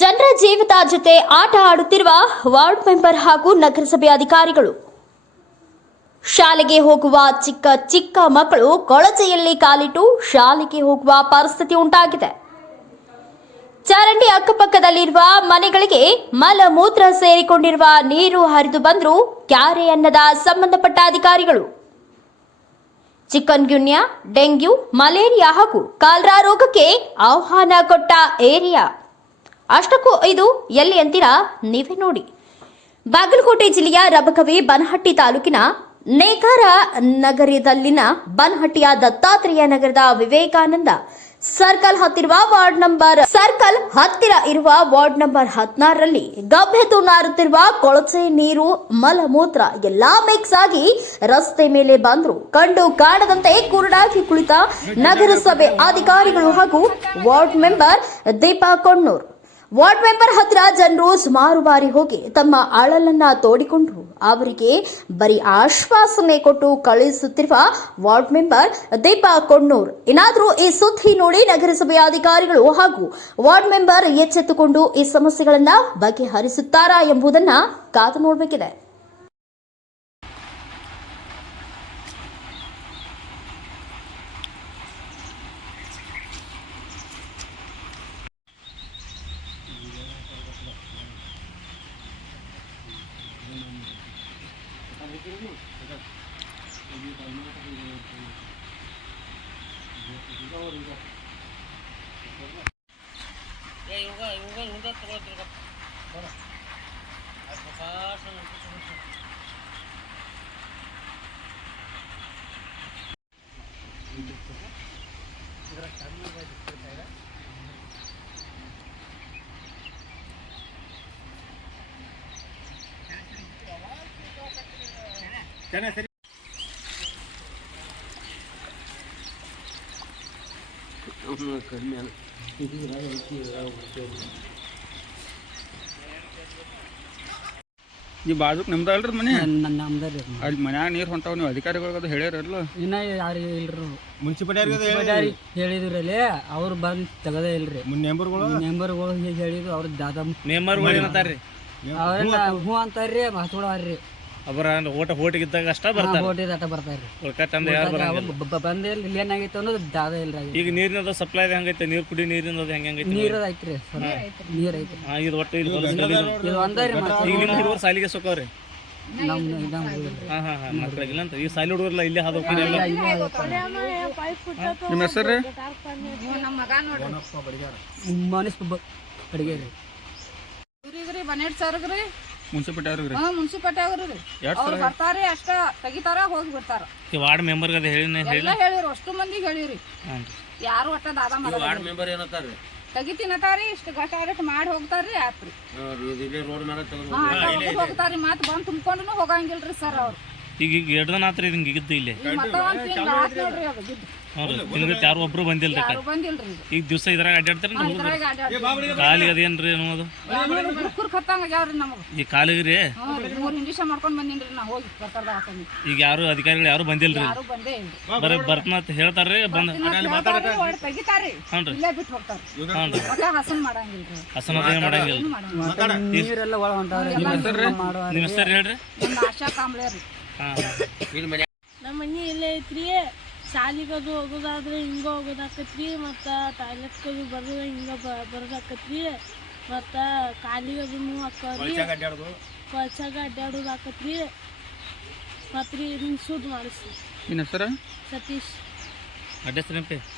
ಜನರ ಜೀವಿತ ಜೊತೆ ಆಟ ಆಡುತ್ತಿರುವ ವಾರ್ಡ್ ಮೆಂಬರ್ ಹಾಗೂ ನಗರಸಭೆ ಅಧಿಕಾರಿಗಳು. ಶಾಲೆಗೆ ಹೋಗುವ ಚಿಕ್ಕ ಚಿಕ್ಕ ಮಕ್ಕಳು ಕೊಳಚೆಯಲ್ಲಿ ಕಾಲಿಟ್ಟು ಶಾಲೆಗೆ ಹೋಗುವ ಪರಿಸ್ಥಿತಿ ಉಂಟಾಗಿದೆ. ಚರಂಡಿ ಅಕ್ಕಪಕ್ಕದಲ್ಲಿರುವ ಮನೆಗಳಿಗೆ ಮಲಮೂತ್ರ ಸೇರಿಕೊಂಡಿರುವ ನೀರು ಹರಿದು ಬಂದ್ರು ಕ್ಯಾರೆ ಅನ್ನದ ಸಂಬಂಧಪಟ್ಟ ಅಧಿಕಾರಿಗಳು. ಚಿಕನ್ ಗುನ್ಯಾ, ಡೆಂಗ್ಯೂ, ಮಲೇರಿಯಾ ಹಾಗೂ ಕಾಲ್ರಾ ರೋಗಕ್ಕೆ ಆಹ್ವಾನ ಕೊಟ್ಟ ಏರಿಯಾ. ಅಷ್ಟಕ್ಕೂ ಇದು ಎಲ್ಲಿ ಅಂತೀರಾ? ನೀವೇ ನೋಡಿ. ಬಾಗಲಕೋಟೆ ಜಿಲ್ಲೆಯ ರಬಕವಿ ಬನಹಟ್ಟಿ ತಾಲೂಕಿನ ನೇಕಾರ ನಗರದಲ್ಲಿನ ಬನಹಟ್ಟಿಯ ದತ್ತಾತ್ರೇಯ ನಗರದ ವಿವೇಕಾನಂದ ಸರ್ಕಲ್ ಹತ್ತಿರುವ ವಾರ್ಡ್ ನಂಬರ್, ಸರ್ಕಲ್ ಹತ್ತಿರ ಇರುವ ವಾರ್ಡ್ ನಂಬರ್ ಹದಿನಾರರಲ್ಲಿ ಗಬ್ಬೆದ್ದು ನಾರುತ್ತಿರುವ ಕೊಳಚೆ ನೀರು, ಮಲಮೂತ್ರ ಎಲ್ಲಾ ಮಿಕ್ಸ್ ಆಗಿ ರಸ್ತೆ ಮೇಲೆ ಬಂದ್ರು. ಕಂಡು ಕಾಣದಂತೆ ಕುರುಡಾಗಿ ಕುಳಿತ ನಗರಸಭೆ ಅಧಿಕಾರಿಗಳು ಹಾಗೂ ward member Deepa Konnur. Ward member ಹತ್ರ ಜನರು ಸುಮಾರು ಬಾರಿ ಹೋಗಿ ತಮ್ಮ ಆಳಲನ್ನ ತೋಡಿಕೊಂಡು ಅವರಿಗೆ ಬರೀ ಆಶ್ವಾಸನೆ ಕೊಟ್ಟು ಕಳುಹಿಸುತ್ತಿರುವ ವಾರ್ಡ್ ಮೆಂಬರ್ ದೀಪಾ ಕೊಣ್ಣೂರ್. ಏನಾದರೂ ಈ ಸುದ್ದಿ ನೋಡಿ ನಗರಸಭೆಯ ಅಧಿಕಾರಿಗಳು ಹಾಗೂ ವಾರ್ಡ್ ಮೆಂಬರ್ ಎಚ್ಚೆತ್ತುಕೊಂಡು ಈ ಸಮಸ್ಯೆಗಳನ್ನ ಬಗೆಹರಿಸುತ್ತಾರಾ ಎಂಬುದನ್ನ ಕಾದು ನೋಡಬೇಕಿದೆ. 야, 요가, 요가, 요가, 요가, 요가. ಈ ಬಾಜುಕ್ ನಿಮ್ದ ಅಲ್ರಿ ಮನೆ? ನನ್ನ ನಮ್ದರಿ ಅಲ್ಲಿ ಮನ್ಯಾಗ ನೀರು ಹೊಂಟಾವ ನೀವು ಅಧಿಕಾರಿಗಳಿಗೆ ಹೇಳಿರಲ್ಲ ಇನ್ನ ಯಾರು ಇಲ್ರಿ? ಮುನ್ಸಿಪಾಲಿಟಿ ಹೇಳಿದ್ರಲ್ಲಿ ಅವ್ರು ಬಂದು ತೆಗದೇ ಇಲ್ರಿ. ಮೆಂಬರ್ಗಳು ಮೆಂಬರ್ಗಳು ಹೀಗೆ ಹೇಳಿದ್ರು ಅವ್ರ ದಾದ ಮೆಂಬರ್ಗಳು ಏನಂತಾರ್ರಿ? ಅವ್ರೆಲ್ಲ ಹ್ಞೂ ಅಂತಾರ್ರಿ ಮಾತಾಡೋರ್ರಿ ಒಬ್ಬರ ಓಟ ಹೋಟಿಗಿದ್ದಾಗ ಅಷ್ಟ ಓಟಿದ ಓಟಿ ಬರ್ತಾರೆ ಉಳ್ಕ ತಂದ ಯಾರು ಬರಂಗಿಲ್ಲ. ಬಂದೇ ಇಲ್ಲಿ ಏನಾಗೈತೆ ಅನ್ನೋದು ದಾದ ಇಲ್ಲ. ಈಗ ನೀರಿನದ ಸಪ್ಲೈ ಹೆಂಗೈತೆ? ನೀರು ಕುಡಿ ನೀರಿನದ ಹೆಂಗ ಹೆಂಗೈತೆ ನೀರು ಐತ್ರಿ ನೀರ್ ಐತ್ರಿ. ಹಾ ಇದು ಒಟ್ಟು ಗಲೀಜು. ಇದು ಒಂದೇ ರೀ ಮತ್ತೆ ಈಗ ನಿಮ್ಮ ಹುಡುಗರು ಸಾಲಿಗೆ ಸೊಕ್ಕವ್ರಿ. ಹಾ ಹಾ ಹಾ ಮಕ್ಳಿಗಿಲ್ಲ ಅಂತ. ಈ ಸಾಲಿ ಹುಡುಗರ್ಲ ಇಲ್ಲೇ ಹಾದು ನಿಮ್ಮ ಹೆಸರು ಅಡಿಗೆ ರೀ. ಇವ್ರಿಗ್ರಿ ಬನ್ನೆರಡು ಸಾವಿರಗ್ರಿ ಮುನ್ಸಿಪಾಲಿಟಿ ಅವ್ರಿಗೆ ಹಾ ಮುನ್ಸಿಪಾಲ್ಟಿ ಅವ್ರಿ ಎರಡ್ ಅವ್ರು ಬರ್ತಾರಿ ಅಷ್ಟ ತೆಗಿತಾರ ಹೋಗಿ ಬಿಡ್ತಾರ ಈ ವಾರ್ಡ್ ಮೆಂಬರ್ ಅದ ಹೇಳಿ ಹೇಳಿ ಎಲ್ಲ ಹೇಳಿರಿ ಅಷ್ಟು ಮಂದಿಗೆ ಹೇಳಿರಿ ಹಾಂ ಯಾರು ಒಟ್ಟ ದಾದ ಮೆಂಬರ್ ತೆಗಿತೀನತಾರಿ ಇಷ್ಟು ಗಟ್ಟ ಮಾಡಿ ಹೋಗ್ತಾರ್ರಿ ಆತ್ರಿ. ಹಾ ಅಡ್ಡ ಹೋಗುದ್ ಹೋಗ್ತಾರಿ ಮತ್ ಬಂದ್ ತುಂಬ್ಕೊಂಡ್ನು ಹೋಗಂಗಿಲ್ರಿ ಸರ್ ಅವ್ರು. ಈಗ ಈಗ ಎರಡು ದಿನ ಆತ್ರಿ ಹಿಂಗೆ ಇದ್ದು ಇಲ್ಲಿ. ಈಗ ಮತ್ತ ಒಂದ್ ತಿಂಗ್ಳ್ ಆತ್ ನೋಡ್ರಿ ಅದು ಬಿದ್ದು. ಯಾರು ಒಬ್ರು ಬಂದಿಲ್ಲ ಯಾರು ಬಂದಿಲ್ರಿ. ಈಗ. ದಿವಸ ಇದ್ರಾಗ ಅಡ್ಡಾಡ್ತಾರ ಇದ್ರಾಗ ಅಡ್ಯಾಡ್ತೀವಿ. ಕಾಲಿಗೆ ಅದೇನ್ರಿ ಅನ್ನೋದು ಆಗ್ಯಾವ್ರಿ ನಮಗ. ಈ ಕಾಲಿಗೆ ರೀ? ಹ್ಞೂ ರೀ ಮೂರ್ ಇಂಜೆಕ್ಷನ್ ಮಾಡ್ಕೊಂಡ್ ಬಂದಿನ್ರಿ ನಾ ಹೋಗಿ ಬರ್ತಾರ ಹಾಕೊಂಡಿ ಈಗ ಯಾರು ಅಧಿಕಾರಿಗಳು ಯಾರು ಬಂದಿಲ್ರಿ? ಯಾರು ಬಂದೇ ಇಲ್ರಿ ಬರೀ ಬರ್ತನಂತ ಹೇಳ್ತಾರ್ರಿ ಬಂದ್ ಹೇಳ್ತಾರ್ರಿ, ಹೊರ್ಟ್ ತೆಗಿತಾರ್ರಿ. ಹ್ಞೂ ರೀ. ಇಲ್ಲೇ ಬಿಟ್ಟು ಹೋಗ್ತಾರ ಹ್ಞೂ ರೀ. ಒಟ್ಟ ಹಸನ್ ಮಾಡಂಗಿಲ್ರಿ. ಮಾಡಂಗಿಲ್ಲ. ಏನು ಮಾಡಂಗಿಲ್ಲ. ನೀರೆಲ್ಲ ಒಳ ಹೊಂಟಾವ್ರಿ. ಮಾಡುವ ನಿಮ್ಮ ಹೆಸರು ಹೇಳ್ರಿ. ನಮ್ಮ ಆಶಾ ಕಾಂಬ್ಳೆ ರೀ. ಹಾಂ. ನಮ್ಮ ಮನೆ ಇಲ್ಲೇ ಐತ್ರಿ. ಶಾಲಿಗದು ಹೋಗೋದಾದ್ರೆ ಹಿಂಗ ಹೋಗೋದಾಕತ್ರಿ ಮತ್ತು ಟಾಯ್ಲೆಟ್ಗದು ಬರೋದು ಹಿಂಗ ಬರೋದಾಕತ್ರಿ ಮತ್ತು ಕಾಲಿಗದು ಹಾಕವ್ರಿ ಕೊಳ್ಚಾಗ ಅಡ್ಡಾಡೋದು ಆಕತ್ರಿ ಮತ್ತು ರೀ ಇದನ್ನ ಸುಡ್ ಮಾಡಿಸಿ ನಿನ್ನ ಹೆಸರು? ಸತೀಶ್. ಅಡ್ರೆಸ್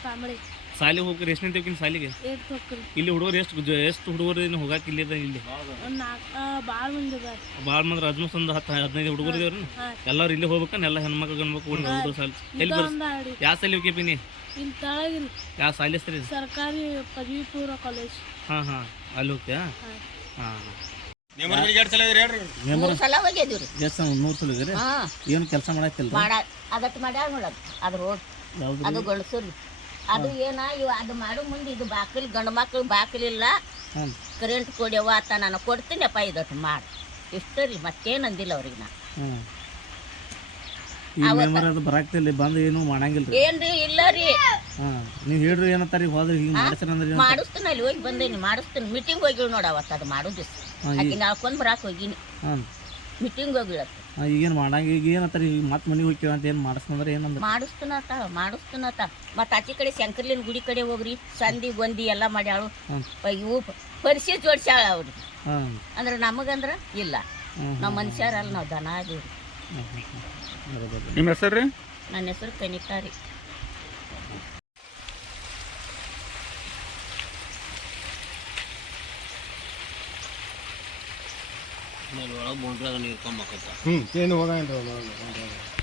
ಕಾಂಬಳಿ ಸಾಲಿ ಹೋಗಿ ರೇಷ್ಮೆ ಅಂತೀವಿ ಸಾಲಿಗೆ? ಏಟ್ ಹೋಗ್ರಿ ಇಲ್ಲಿ ಹುಡುಗರು ಎಷ್ಟು ಎಷ್ಟು ಹುಡುಗರು ಏನು ಹೋಗಾಕ ಇಲ್ಲಿ ಇಲ್ಲಿ? ಒಂದು ನಾಲ್ಕು ಭಾಳ ಮಂದಿ ಅದಾರ. ಭಾಳ ಮಂದಿ ಅಜ್ಮಸ್ ಒಂದು ಹತ್ತು ಹದಿನೈದು ಹುಡುಗರು ಇದೇವ್ರಿ ಹಾಂ. ಎಲ್ಲರೂ ಇಲ್ಲಿ ಹೋಗ್ಬೇಕನ್ನ ಎಲ್ಲ ಹೆಣ್ಮಕ್ಳು ಗಂಡ್ಮಕ್ಳು ಹುಡುಗ ಹುಡುಗರು ಸಾಲಿ. ಎಲ್ಲಿ ಆಡಿ. ಯಾವ ಸಾಲಿ ಹೋಗಿ ನೀ ಇಲ್ಲಿ ತೆಳಗಿಲ್ಲ ಯಾವ ಸಾಲಿ ಸರಿ? ಸರ್ಕಾರಿ ಪದವಿ ಪೂರ್ವ ಕಾಲೇಜ್ ಹಾಂ ಹಾಂ. ಅಲ್ಲಿ ಹೋಗ್ತೀಯಾ? ಹಾಂ. ಮೂರು ಸಲ ಹೋಗಿದ್ದೀವಿ ಎಷ್ಟು ಸಲ ಇದ್ರಿ ಏನು ಕೆಲಸ ಮಾಡತ್ತಿಲ್ಲ ಮಾಡ ಅದಕ್ಕೆ ಮಾಡ್ಯಾರ ಅದ್ರ ಅದು ರೋಡ್ ಅದು ಗಣಸರು ಅದು ಏನ ಇವ ಅದು ಮಾಡು ಮುಂದೆ ಇದು ಬಾಕಿಲ್ ಗಂಡು ಮಕ್ಳು ಬಾಕಿಲಿಲ್ಲ ಕರೆಂಟ್ ಕೊಡ್ಯವ ಆತ ನಾನು ಕೊಡ್ತೀನಪ್ಪ ಇದಟ್ಟು ಮಾಡಿ. ಇಷ್ಟು ರೀ ಮತ್ತೇನು ಅಂದಿಲ್ಲ ಅವ್ರಿಗೆ ನಾ. ಅದು ಬರಾಕ್ತಿಲ್ಲ ಬಂದು ಏನು ಮಾಡಂಗಿಲ್ಲ ಏನ್ರಿ ಇಲ್ಲ ರೀ. ನೀವು ಹೇಳ್ರಿ ಏನಂತಾರ ಈಗ ಹೋದ್ರೆ ಹಿಂಗೆ ಮಾಡ್ಸ್ಯಾರ ಅಂದ್ರೆ ಮಾಡಿಸ್ತೀನಿ ಅಲ್ಲಿ ಹೋಗಿ ಬಂದೇನಿ ಮಾಡಿಸ್ತೀನಿ. ಮೀಟಿಂಗ್ ಹೋಗಿ ನೋಡ ಅವತ್ತು ಅದು ಮಾಡೋದು ಆಕಿ ನಾಳ್ಕೊಂಡು ಬರಾಕ್ ಹೋಗಿನಿ. ಮೀಟಿಂಗ್ ಹೋಗಿಳತ್ತ ಈಗೇನು ಮಾಡಂಗ ಈಗ ಏನಂತಾರ ಈಗ ಮತ್ತೆ ಮನೆಗೆ ಹೋಗ್ತೀವಿ ಅಂತ ಏನು ಮಾಡಿಸ್ಕೊಂಡ್ರೆ ಏನಂದ್ರೆ ಮಾಡಿಸ್ತನತ ಮಾಡಿಸ್ತನತ. ಮತ್ತು ಆಚೆ ಕಡೆ ಶಂಕರ್ಲಿನ ಗುಡಿ ಕಡೆ ಹೋಗ್ರಿ ಸಂದಿ ಗೊಂದಿ ಎಲ್ಲ ಮಾಡ್ಯಾಳು. ಹ್ಮ್. ಇವು ಪರಿಸಿ ಜೋಡಿಸ್ಯಾಳ ಅವ್ರು. ಹಾಂ. ಅಂದ್ರೆ ನಮಗಂದ್ರೆ ಇಲ್ಲ. ನಾವು ಮನುಷ್ಯರಲ್ಲ ನಾವು ದನ ಅದೀವಿ. ನಿಮ್ಮ ಹೆಸರು ರೀ ನನ್ನ ಹೆಸರು ಕನಿಕಾ ಒಳಗೆ ಬೌಂಡ್ರಿ ನೀರು ಕಮ್ಮಿ ಆಕೈತೆ ಹ್ಞೂ ಏನು ಹೋಗಂಗಿಲ್ಲ